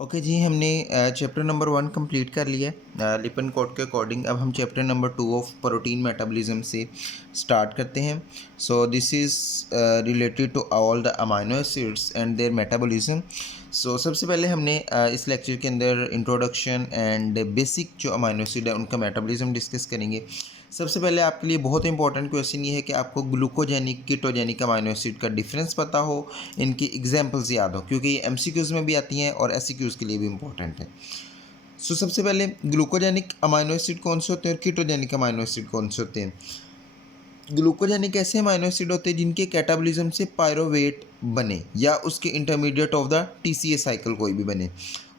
Okay जी, हमने chapter number 1 complete कर लिया है लिपन कोड के अकॉर्डिंग। अब हम chapter number 2 of protein metabolism से स्टार्ट करते हैं। So this is related to all the amino acids and their metabolism. So सबसे पहले हमने इस लेक्चर के अंदर इंट्रोडक्शन एंड बेसिक जो अमाइनो एसिड है उनका मेटाबॉलिज्म डिस्कस करेंगे। सबसे पहले आपके लिए बहुत इंपॉर्टेंट क्वेश्चन ये है कि आपको ग्लूकोजेनिक कीटोजेनिक अमाइनो एसिड का डिफरेंस पता हो, इनकी एग्जांपल्स याद हो, क्योंकि ये एमसीक्यूज़ में भी आती हैं और एससीक्यूज़ के लिए भी इंपॉर्टेंट है। सो सबसे पहले ग्लूकोजेनिक अमाइनो एसिड कौन से होते हैं और कीटोजेनिक अमाइनो एसिड कौन से होते हैं। ग्लूकोजेनिक ऐसे अमाइनो एसिड होते हैं जिनके कैटाबॉलिज्म से पायरोवेट बने या उसके intermediate of the TCA cycle कोई भी बने।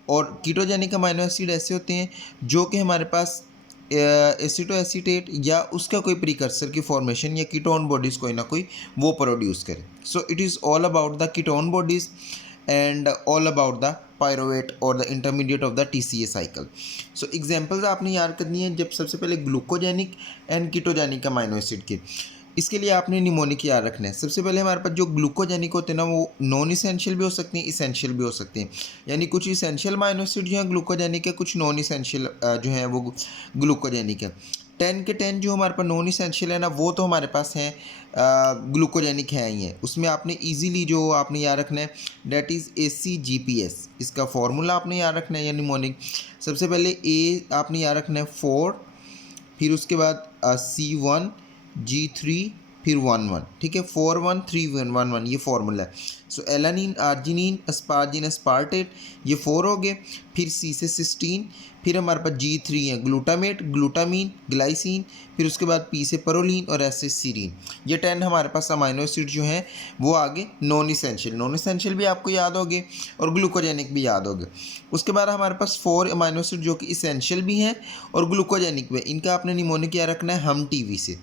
और कीटोजेनिक अमाइनो एसिड ऐसे होते हैं जो कि हमारे पास एसिटोएसीटेट या उसका कोई प्रीकर्सर की फॉर्मेशन या कीटोन बॉडीज़ कोई ना कोई वो प्रोड्यूस करे। So it is all about the ketone bodies and all about the pyruvate और the intermediate of the TCA cycle. So examples आपने याद करनी है जब सबसे पहले glucogenic and ketogenic amino acid के। इसके लिए आपने निमोनिक याद रखना है। सबसे पहले हमारे पास जो ग्लूकोजेनिक होते हैं ना वो नॉन इसेंशियल भी हो सकते हैं, इसेंशियल भी हो सकते हैं। यानी कुछ इसेंशियल अमाइनो एसिड जो हैं ग्लूकोजेनिक है, कुछ नॉन इसेंशियल जो हैं वो ग्लूकोजेनिक है। 10 के 10 जो हमारे पास नॉन इसेंशियल है ना वो तो हमारे पास हैं ग्लूकोजेनिक है ही है। उसमें आपने इजीली जो आपने याद रखना है डेट इज़ ACGPS, इसका फॉर्मूला आपने याद रखना है। यानी निमोनिक सबसे पहले ए आपने याद रखना है 4, फिर उसके बाद C1 G3 फिर 1 1, ठीक है। 4 1 3 1 1 1 ये फॉर्मूला है। सो एलानिन आर्जिनिन अस्पार्जिन अस्पार्टेट ये 4 हो गए। फिर C से 16, फिर हमारे पास G3 है ग्लूटामेट ग्लूटामीन ग्लाइसिन, फिर उसके बाद P से परोलीन और S से सीरीन। ये 10 हमारे पास अमाइनो एसिड जो हैं वो आगे नॉन इसेंशियल भी आपको याद होंगे और ग्लूकोजेनिक भी याद होंगे। उसके बाद हमारे पास 4 अमाइनो एसिड जो कि इसेंशियल भी हैं और ग्लूकोजेनिक भी। इनका आपने निमोनिक क्या रखना है हम टीवी से,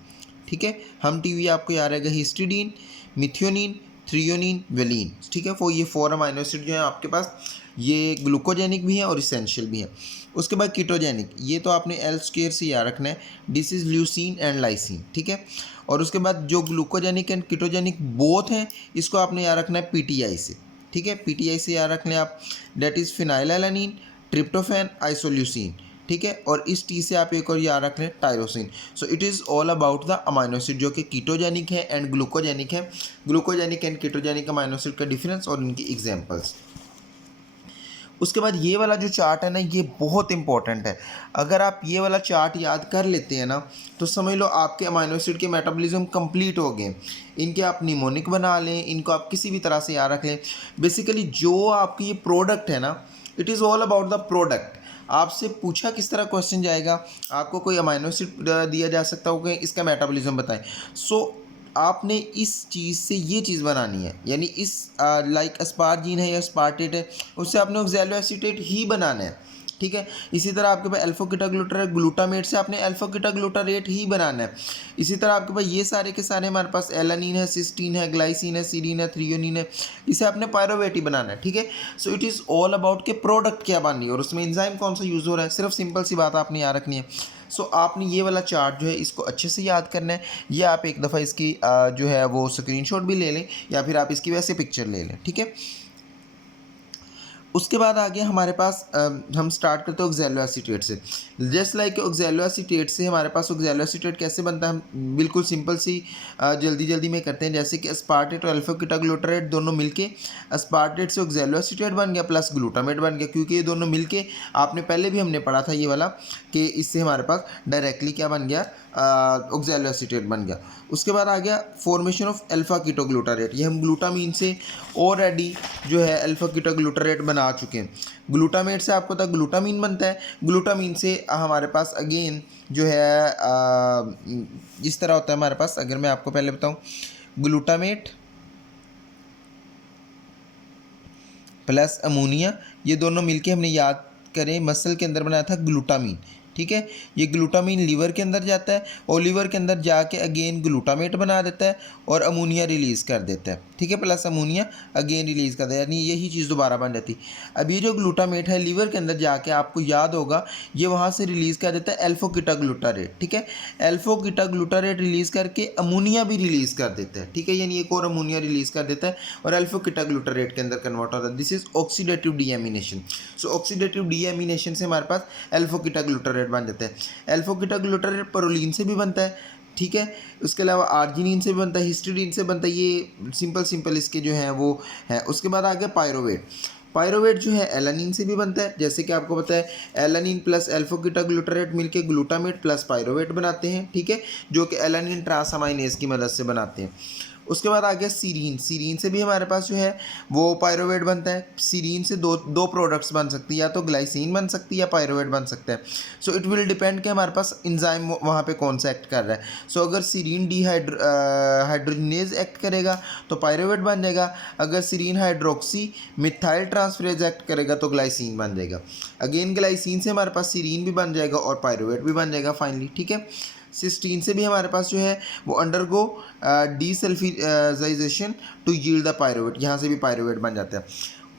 ठीक है। हम टीवी आपको याद रहेगा हिस्टिडीन मिथियोनिन थ्रियोनिन वेलिन, ठीक है। वो ये 4 अमाइनो एसिड जो है आपके पास ये ग्लूकोजेनिक भी हैं और इसेंशियल भी हैं। उसके बाद कीटोजेनिक ये तो आपने एल स्क्वायर से याद रखना है, this is leucine and lysine, ठीक है। और उसके बाद जो ग्लूकोजेनिक एंड कीटोजेनिक बोथ हैं इसको आपने याद रखना है पीटीआई से, ठीक है। पीटीआई से याद रख लें आप, that is phenylalanine tryptophan isoleucine, ठीक है। और इस टी से आप एक और याद रख लें tyrosine. So it is all about the amino acid जो कि कीटोजेनिक है एंड ग्लूकोजेनिक है। Glucogenic and ketogenic amino acid का डिफरेंस और इनकी एग्जांपल्स। उसके बाद ये वाला जो चार्ट है ना ये बहुत इंपॉर्टेंट है। अगर आप ये वाला चार्ट याद कर लेते हैं ना तो समझ लो आपके अमाइनो एसिड के मेटाबॉलिज्म कंप्लीट हो गए। इनके आप निमोनिक बना लें, इनको आप किसी भी तरह से याद रख लें। बेसिकली जो आपकी ये प्रोडक्ट है ना it is all about the product. आपसे पूछा किस तरह क्वेश्चन जाएगा, आपको कोई अमाइनो एसिड दिया जा सकता हो कि इसका मेटाबॉलिज्म बताएं। सो आपने इस चीज़ से ये चीज़ बनानी है, यानी इस लाइक अस्पार्जीन है या अस्पार्टेट है उससे आपने ऑक्सैलो एसीटेट ही बनाना है, ठीक है। इसी तरह आपके पास अल्फा कीटा ग्लूटारेट ग्लूटामेट से आपने अल्फा कीटा ग्लूटारेट ही बनाना है। इसी तरह आपके पास ये सारे के सारे हमारे पास एलानिन है सिस्टीन है ग्लाइसिन है सीरीन है थ्रियोनिन है, इसे आपने पायरोवेट ही बनाना है, ठीक है। सो इट इज़ ऑल अबाउट के प्रोडक्ट क्या बन रही है और उसमें एंजाइम कौन सा यूज़ हो रहा है, सिर्फ सिंपल सी बात आपने याद रखनी है। सो आपने ये वाला चार्ट जो है इसको अच्छे से याद करना है। ये आप एक दफ़ा इसकी जो है वो स्क्रीनशॉट भी ले लें या फिर आप इसकी वैसे पिक्चर ले लें, ठीक है। उसके बाद आ गया हमारे पास हम स्टार्ट करते हैं ऑक्सैलो एसीटेट से। जस्ट लाइक ऑक्सैलो एसीटेट से हमारे पास ऑक्सैलो एसीटेट कैसे बनता है, हम बिल्कुल सिंपल सी जल्दी जल्दी में करते हैं। जैसे कि अस्पार्टेट और अल्फा कीटा ग्लूटारेट दोनों मिलके अस्पार्टेट से ऑक्सैलो एसीटेट बन गया प्लस ग्लूटामेट बन गया, क्योंकि ये दोनों मिलके आपने पहले भी हमने पढ़ा था ये वाला कि इससे हमारे पास डायरेक्टली क्या बन गया ऑक्सैलो एसीटेट बन गया। उसके बाद आ गया formation of alpha ketoglutarate, ये हम ग्लूटामीन से ऑलरेडी जो है अल्फा कीटो ग्लूटारेट बना चुके हैं। ग्लूटामेट से आपको पता ग्लूटामीन बनता है, ग्लूटामीन से हमारे पास अगेन जो है इस तरह होता है हमारे पास। अगर मैं आपको पहले बताऊं ग्लूटामेट प्लस अमोनिया ये दोनों मिलके हमने याद करें मसल के अंदर बनाया था ग्लूटामीन, ठीक है। ये ग्लूटामीन लीवर के अंदर जाता है और लीवर के अंदर जाके अगेन ग्लूटामेट बना देता है और अमोनिया रिलीज़ कर देता है, ठीक है, प्लस अमोनिया अगेन रिलीज़ कर देता है, यानी यही चीज़ दोबारा बन जाती है। अब ये जो ग्लूटामेट है लीवर के अंदर जाके, आपको याद होगा, ये वहाँ से रिलीज़ कर देता है अल्फा कीटा ग्लूटारेट, ठीक है। अल्फा कीटा ग्लूटारेट रिलीज़ करके अमोनिया भी रिलीज़ कर देता है, ठीक है, यानी एक और अमोनिया रिलीज़ कर देता है और अल्फा कीटा ग्लूटारेट के अंदर कन्वर्ट होता है। This is oxidative deamination. So oxidative deamination से हमारे पास अल्फा कीटा ग्लूटारेट बन जाता है। अल्फा कीटा ग्लूटारेट प्रोलीन से भी बनता है, ठीक है। उसके अलावा आर्जिनिन से भी बनता है, हिस्टिडीन से बनता है, ये सिंपल इसके जो हैं वो है। उसके बाद आ गया पायरोवेट। पायरोवेट जो है एलानिन से भी बनता है, जैसे कि आपको पता है एलानिन प्लस अल्फा कीटा ग्लूटारेट मिलके ग्लूटामेट प्लस पायरोवेट बनाते हैं, ठीक है, जो कि एलानिन ट्रांसअमाइनेज की मदद से बनाते हैं। उसके बाद आ गया सीरीन। सीरीन से भी हमारे पास जो है वो पायरोवेट बनता है। सीरीन से दो प्रोडक्ट्स बन सकती है, या तो ग्लाइसिन बन सकती है या पायरोवेट बन सकता है। सो इट विल डिपेंड कि हमारे पास इंजाइम वहाँ पे कौन सा एक्ट कर रहा है। सो अगर सीरीन हाइड्रोजनेज एक्ट करेगा तो पायरोवेट बन जाएगा, अगर serine hydroxy methyl transferase act करेगा तो ग्लाइसिन बन जाएगा। अगेन ग्लाइसिन से हमारे पास सीरीन भी बन जाएगा और पायरोवेट भी बन जाएगा फाइनली, ठीक है। सिस्टीन से भी हमारे पास जो है वो undergo desulfurisation to yield the pyruvate, यहाँ से भी पायरोवेट बन जाता है।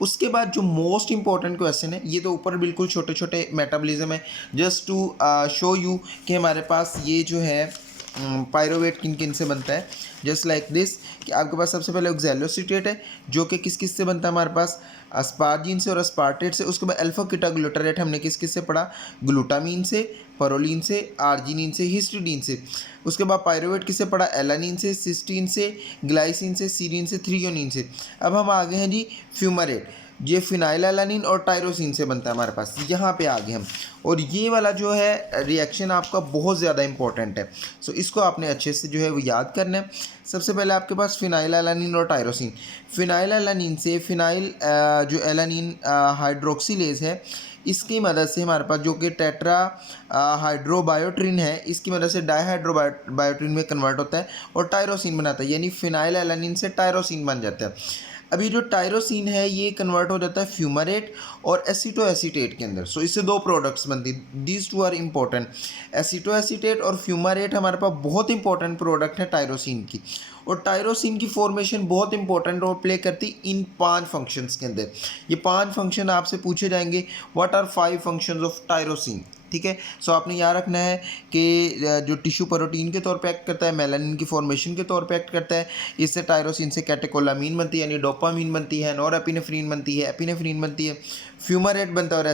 उसके बाद जो मोस्ट इंपॉर्टेंट क्वेश्चन है, ये तो ऊपर बिल्कुल छोटे छोटे मेटाबॉलिज्म है, जस्ट टू शो यू कि हमारे पास ये जो है पायरोवेट किन किन से बनता है। जस्ट लाइक दिस कि आपके पास सबसे पहले ऑक्सैलोसिटेट है, जो कि किस किस से बनता है हमारे पास, अस्पार्जिन से और अस्पार्टेट से। उसके बाद अल्फा कीटा ग्लूटारेट हमने किस किस से पढ़ा, ग्लूटामीन से, परोलीन से, आर्जिनिन से, हिस्टिडीन से। उसके बाद पायरोवेट किससे पढ़ा, एलानिन से, सिस्टीन से, ग्लाइसिन से, सीरीन से, थ्रियोनिन से। अब हम आ गए हैं जी फ्यूमरेट, ये फिनाइलएलानिन और टायरोसिन से बनता है हमारे पास, यहाँ पे आ गए हम। और ये वाला जो है रिएक्शन आपका बहुत ज़्यादा इंपॉर्टेंट है, सो इसको आपने अच्छे से जो है वो याद करना है। सबसे पहले आपके पास फिनाइलएलानिन और टायरोसिन। फिनाइलएलानिन से फिनाइल जो एलानिन हाइड्रोक्सीलेज है, इसकी मदद से हमारे पास जो कि टेट्रा हाइड्रोबायोट्रिन है, इसकी मदद से डाईहाइड्रोबायोट्रिन में कन्वर्ट होता है और टायरोसिन बनाता है, यानी फिनाइलएलानिन से टायरोसिन बन जाता है। अभी जो टायरोसिन है ये कन्वर्ट हो जाता है फ्यूमरेट और एसीटोएसीटेट के अंदर। सो इससे दो प्रोडक्ट्स बनती, these two are important. Acetoacetate और फ्यूमरेट हमारे पास बहुत इंपॉर्टेंट प्रोडक्ट है टायरोसिन की, और टायरोसिन की फॉर्मेशन बहुत इंपॉर्टेंट रोल प्ले करती इन 5 फंक्शंस के अंदर। ये 5 फंक्शन आपसे पूछे जाएंगे, what are 5 functions of tyrosine, ठीक है। सो आपने याद रखना है कि जो टिश्यू प्रोटीन के तौर पे एक्ट करता है, मेलानिन की फॉर्मेशन के तौर पे एक्ट करता है, इससे टायरोसिन से कैटेकोलामीन बनती है, यानी डोपामीन बनती है, नॉरएपिनेफ्रिन बनती है, एपिनेफ्रिन बनती है, फ्यूमरेट बनता है और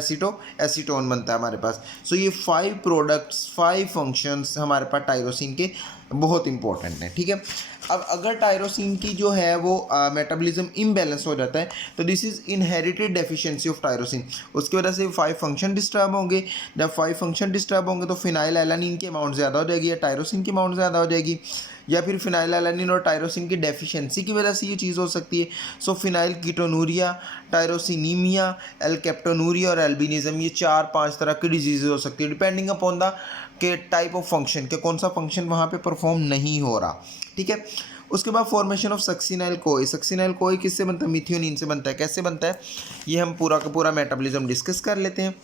एसीटोन बनता है हमारे पास। सो ये 5 प्रोडक्ट्स, 5 फंक्शंस हमारे पास टायरोसिन के बहुत इंपॉर्टेंट हैं, ठीक है। अब अगर टायरोसिन की जो है वो मेटाबॉलिज्म इम्बैलेंस हो जाता है तो this is inherited deficiency of tyrosine, उसकी वजह से 5 फंक्शन डिस्टर्ब होंगे। जब 5 फंक्शन डिस्टर्ब होंगे तो फिनाइलएलानिन की अमाउंट ज़्यादा हो जाएगी या टायरोसिन की अमाउंट ज़्यादा हो जाएगी, या फिर फिनाइलएलानिन और टायरोसिन की डेफिशिएंसी की वजह से ये चीज़ हो सकती है। सो फिनाइल कीटोनूरिया, टायरोसिनीमिया, एल्केप्टोनूरिया और एल्बिनिज्म, ये 4-5 तरह की डिजीज़ हो सकती है डिपेंडिंग अपॉन द के टाइप ऑफ फंक्शन, के कौन सा फंक्शन वहाँ पे परफॉर्म नहीं हो रहा, ठीक है। उसके बाद फॉर्मेशन ऑफ सक्सिनाइल कोई। सक्सिनाइल कोई किससे बनता है, मिथियोनिन से बनता है। कैसे बनता है ये हम पूरा का पूरा मेटाबॉलिज्म डिस्कस कर लेते हैं।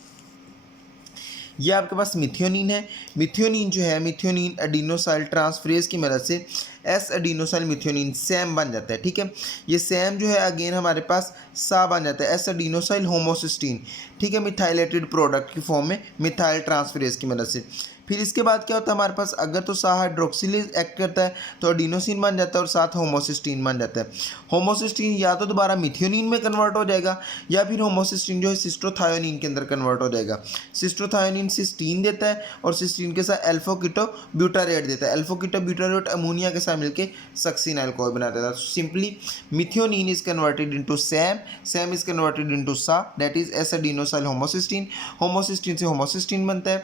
ये आपके पास मिथियोनिन है। मिथियोनिन जो है, मिथियोनिन एडिनोसाइल ट्रांसफरेज की मदद से एस एडिनोसाइल मिथियोनिन सैम बन जाता है, ठीक है। ये सैम जो है अगेन हमारे पास सा बन जाता है एस एडिनोसाइल होमोसिस्टीन, ठीक है, मिथाइलेटेड प्रोडक्ट की फॉर्म में मिथाइल ट्रांसफरेज की मदद से। फिर इसके बाद क्या होता है हमारे पास, अगर तो सा हाइड्रोक्सिलेज एक्ट करता है तो एडिनोसिन बन जाता है और साथ होमोसिस्टीन बन जाता है। होमोसिस्टीन या तो दोबारा मिथियोनिन में कन्वर्ट हो जाएगा या फिर होमोसिस्टीन जो है सिस्ट्रोथायोनिन के अंदर कन्वर्ट हो जाएगा। सिस्ट्रोथायोनिन सिस्टीन देता है और सिस्टीन के साथ अल्फा कीटो ब्यूटारेट देता है। अल्फा कीटो ब्यूटारेट अमोनिया के साथ मिलकर सक्सिनाइल कोई बना देता है। Simply methionine is converted into SAM, SAM is converted into SAH, that is S adenosyl homocysteine. Homocysteine से होमोसिस्टीन बनता है,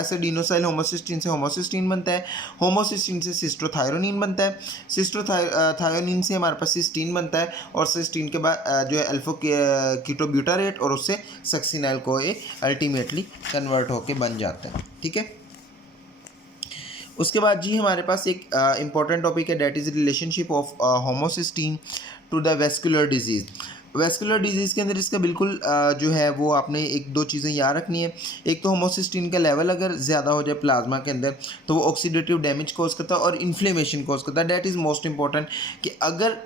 एस एडिनोसाइल होमोसिस्टीन से होमोसिस्टीन बनता है। होमोसिस्टीन से सिस्ट्रोथायोनिन बनता है। सिस्ट्रोथायोनिन से हमारे पास सिस्टीन बनता है और सिस्टीन के बाद जो है अल्फा कीटोब्यूटारेट और उससे सक्सिनाइल कोई अल्टीमेटली कन्वर्ट होके बन जाता है, ठीक है। उसके बाद जी हमारे पास एक इंपॉर्टेंट टॉपिक है, that is relationship of homocysteine to the vascular disease. Vascular disease के अंदर इसका बिल्कुल जो है वो आपने एक दो चीज़ें याद रखनी है। एक तो होमोसिस्टीन का लेवल अगर ज़्यादा हो जाए प्लाज्मा के अंदर तो वो ऑक्सीडेटिव डैमेज कॉज करता है और इन्फ्लेमेशन कॉज करता है। डैट इज़ मोस्ट इंपॉर्टेंट कि अगर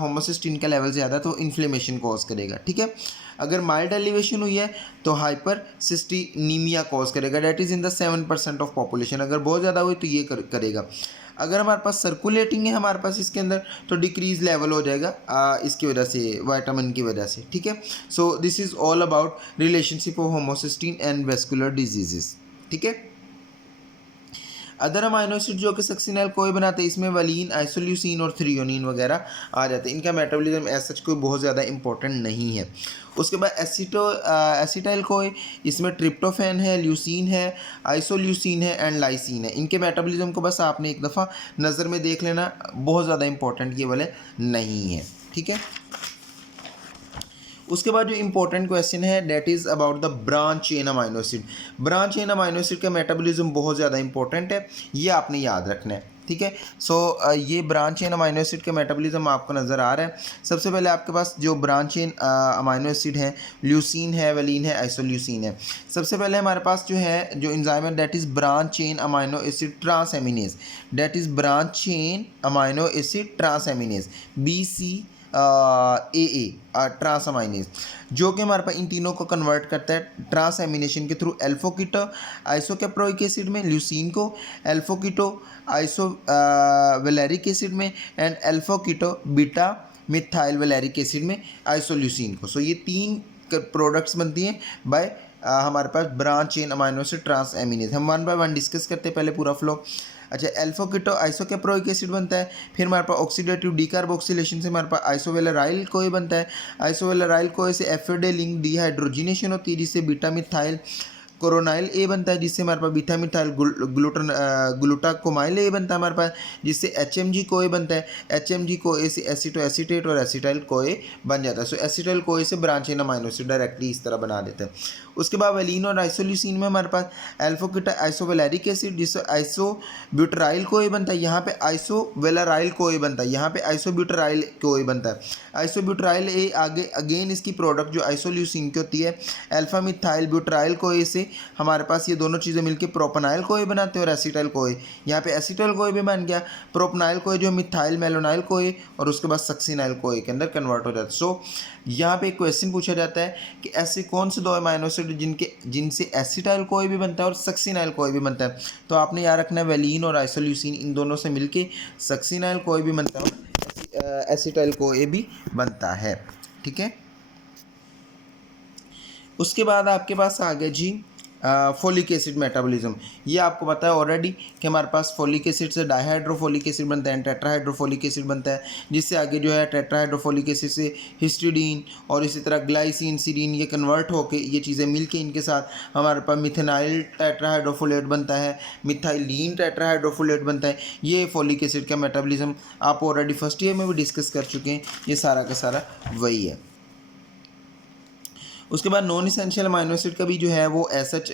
होमोसिस्टीन का लेवल ज़्यादा तो इन्फ्लेमेशन कॉज करेगा, ठीक है। अगर माइल्ड एलिवेशन हुई है तो हाइपर सिस्टीनीमिया कॉज करेगा, that is in the 7% of population. अगर बहुत ज़्यादा हुई तो ये करेगा। अगर हमारे पास सर्कुलेटिंग है हमारे पास इसके अंदर तो डिक्रीज लेवल हो जाएगा इसकी वजह से, विटामिन की वजह से, ठीक है। सो this is all about relationship of homocysteine and vascular diseases, ठीक है। अदर अमाइनो एसिड जो कि सक्सिनल कोई बनाते हैं, इसमें वलीन, आइसोल्यूसिन और थ्रियोनिन वगैरह आ जाते हैं। इनका मेटाबॉलिज्म एज सच कोई बहुत ज़्यादा इंपॉर्टेंट नहीं है। उसके बाद एसिटाइल कोई, इसमें ट्रिप्टोफैन है, ल्यूसिन है, आइसोल्यूसिन है एंड लाइसिन है। इनके मेटाबॉलिज्म को बस आपने एक दफ़ा नज़र में देख लेना, बहुत ज़्यादा इंपॉर्टेंट ये वाले नहीं है, ठीक है। उसके बाद जो इंपॉर्टेंट क्वेश्चन है that is about the branch chain amino acid. Branch chain amino acid का मेटाबॉलिज्म बहुत ज़्यादा इंपॉर्टेंट है, ये आपने याद रखना है, ठीक है। सो ये ब्रांच चेन अमाइनो एसिड का मेटाबॉलिज्म आपको नज़र आ रहा है। सबसे पहले आपके पास जो ब्रांच चेन अमाइनो एसिड है, ल्यूसिन है, वलीन है, आइसोल्यूसिन है। सबसे पहले हमारे पास जो है जो एंजाइम है that is branch chain amino acid transaminase, that is branch chain amino acid transaminase, BCAA ट्रांसअमाइनेज, जो कि हमारे पास इन तीनों को कन्वर्ट करता है ट्रांसएमिनेशन के through alpha keto isocaproic acid में ल्यूसीन को, alpha keto isovaleric acid में and alpha keto beta methyl valeric acid में आइसोल्यूसिन को। सो ये तीन प्रोडक्ट्स बनती हैं बाय हमारे पास branch chain amino acid transaminase. हम वन बाय वन डिस्कस करते हैं पहले पूरा फ्लो। अच्छा, एल्फो कीटो आइसोकेप्रोइक एसिड बनता है, फिर हमारे पास ऑक्सीडेटिव डीकार्बोक्सिलेशन से हमारे पास आइसोवेलेराइल कोई बनता है, आइसोवेलेराइल कोई से एफएडे लिंक डिहाइड्रोजिनेशन होती है जिससे बीटा मिथाइल कोरोनाइल ए बनता है, जिससे हमारे पास बीटा मिथाइल ग्लूटाकोमाइल ए बनता है हमारे पास, जिससे HMG कोए बनता है, HMG कोए से एसिटो एसीटेट और एसिटाइल कोए बन जाता है। सो एसिटाइल कोए से branch chain amino acid directly इस तरह बना देते हैं। उसके बाद वलीन और आइसोल्यूसिन में हमारे पास एल्फोकीटा आइसोवेलेरिक एसिड जिससे आइसोब्यूटराइल कोए बनता है, यहाँ पे आइसोवेलेराइल कोए बनता है, यहाँ पे आइसोब्यूटराइल कोए बनता है। आइसोब्यूटराइल ए आगे अगेन इसकी प्रोडक्ट जो आइसोल्यूसिन की होती है अल्फा मिथाइल ब्यूटराइल कोए से हमारे पास ये दोनों चीज़ें मिलकर प्रोपनाइल कोए बनाते हैं और एसिटाइल कोए, यहाँ पे एसिटाइल कोए भी बन गया, प्रोपनाइल कोए जो मिथाइल मेलोनाइल कोए और उसके बाद सक्सिनाइल कोए के अंदर कन्वर्ट हो जाता है। सो यहाँ पे एक क्वेश्चन पूछा जाता है कि ऐसे कौन से दो अमाइनो एसिड जिनसे एसिटाइल कोए भी बनता है और सक्सिनाइल कोए भी बनता है। तो आपने याद रखना है वैलीन और आइसोल्यूसिन इन दोनों से मिलके सक्सिनाइल कोए भी बनता है और एसिटाइल कोए भी बनता है, ठीक है। उसके बाद आपके पास आ गया जी फोलिक एसिड मेटाबॉलिज्म। ये आपको पता है ऑलरेडी कि हमारे पास फोलिक एसिड से डाइहाइड्रोफोलिक एसिड बनता है, टेट्राहाइड्रोफोलिक एसिड बनता है, जिससे आगे जो है टेट्राहाइड्रोफोलिक एसिड से हिस्टिडीन और इसी तरह ग्लाइसिन सीरीन ये कन्वर्ट होके ये चीज़ें मिलके इनके साथ हमारे पास मिथेनाइल टेट्राहाइड्रोफोलेट बनता है, मिथाइलिन टेट्राहाइड्रोफोलेट बनता है। ये फोलिक एसिड का मेटाबॉलिज्म आप ऑलरेडी फर्स्ट ईयर में भी डिस्कस कर चुके हैं, ये सारा का सारा वही है। उसके बाद नॉन इसेंशियल अमाइनो एसिड का भी जो है वो एसच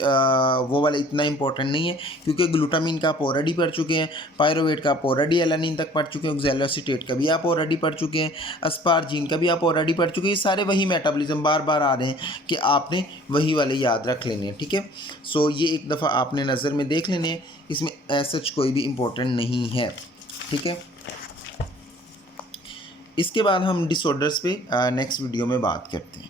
वो वाला इतना इंपॉर्टेंट नहीं है, क्योंकि ग्लूटामिन का आप ऑलरेडी पढ़ चुके हैं, पायरोवेट का आप ऑलरेडी एलानिन तक पढ़ चुके हैं, ऑक्सैलोएसीटेट का भी आप ऑलरेडी पढ़ चुके हैं, अस्पारजीन का भी आप ऑलरेडी पढ़ चुके हैं। ये सारे वही मेटाबॉलिज्म बार बार आ रहे हैं कि आपने वही वाले याद रख लेने हैं, ठीक है। सो ये एक दफ़ा आपने नज़र में देख लेने हैं, इसमें एसच कोई भी इम्पोर्टेंट नहीं है, ठीक है। इसके बाद हम डिसऑर्डर्स पे नेक्स्ट वीडियो में बात करते हैं।